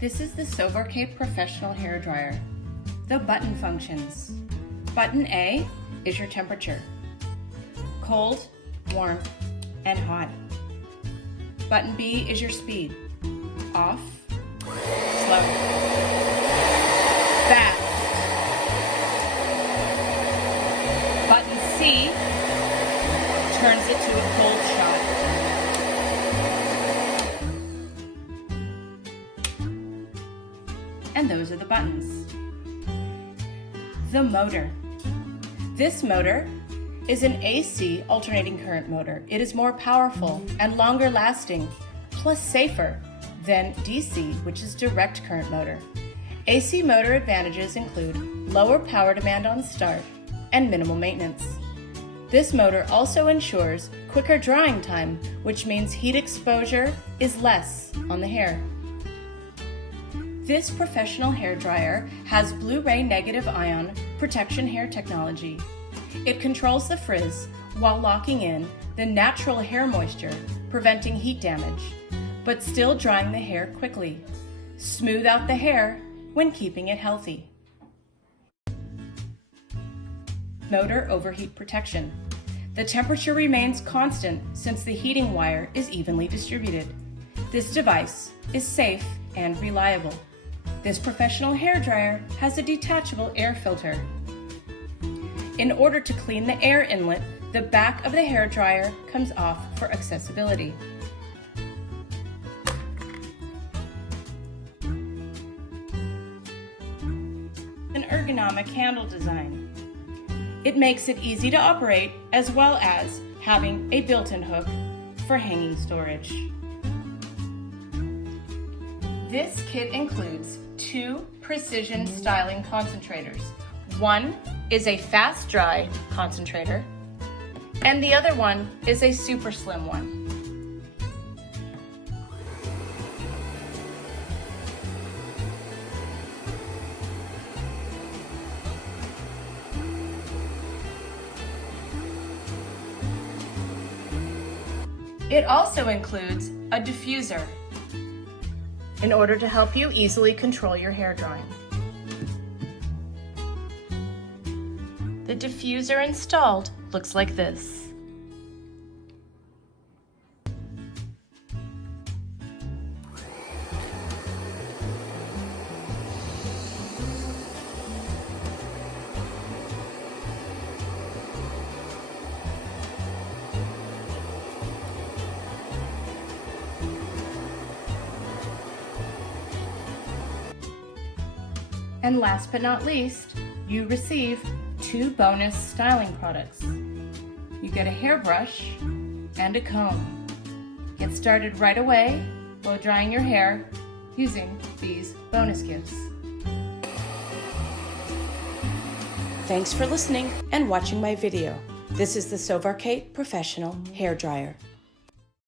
This is the SOVARCATE Professional Hair Dryer. The button functions. Button A is your temperature. Cold, warm, and hot. Button B is your speed. Off, slow, fast. Button C turns it to a cold shot. And those are the buttons. The motor. This motor is an AC alternating current motor. It is more powerful and longer lasting, plus safer than DC, which is direct current motor. AC motor advantages include lower power demand on start and minimal maintenance. This motor also ensures quicker drying time, which means heat exposure is less on the hair. This professional hair dryer has Blu-ray negative ion protection hair technology. It controls the frizz while locking in the natural hair moisture, preventing heat damage, but still drying the hair quickly. Smooth out the hair when keeping it healthy. Motor overheat protection. The temperature remains constant since the heating wire is evenly distributed. This device is safe and reliable. This professional hair dryer has a detachable air filter. In order to clean the air inlet, the back of the hair dryer comes off for accessibility. An ergonomic handle design. It makes it easy to operate as well as having a built-in hook for hanging storage. This kit includes 2 precision styling concentrators. One is a fast dry concentrator, and the other one is a super slim one. It also includes a diffuser in order to help you easily control your hair drying. The diffuser installed looks like this. And last but not least, you receive 2 bonus styling products. You get a hairbrush and a comb. Get started right away while drying your hair using these bonus gifts. Thanks for listening and watching my video. This is the SOVARCATE Professional Hair Dryer.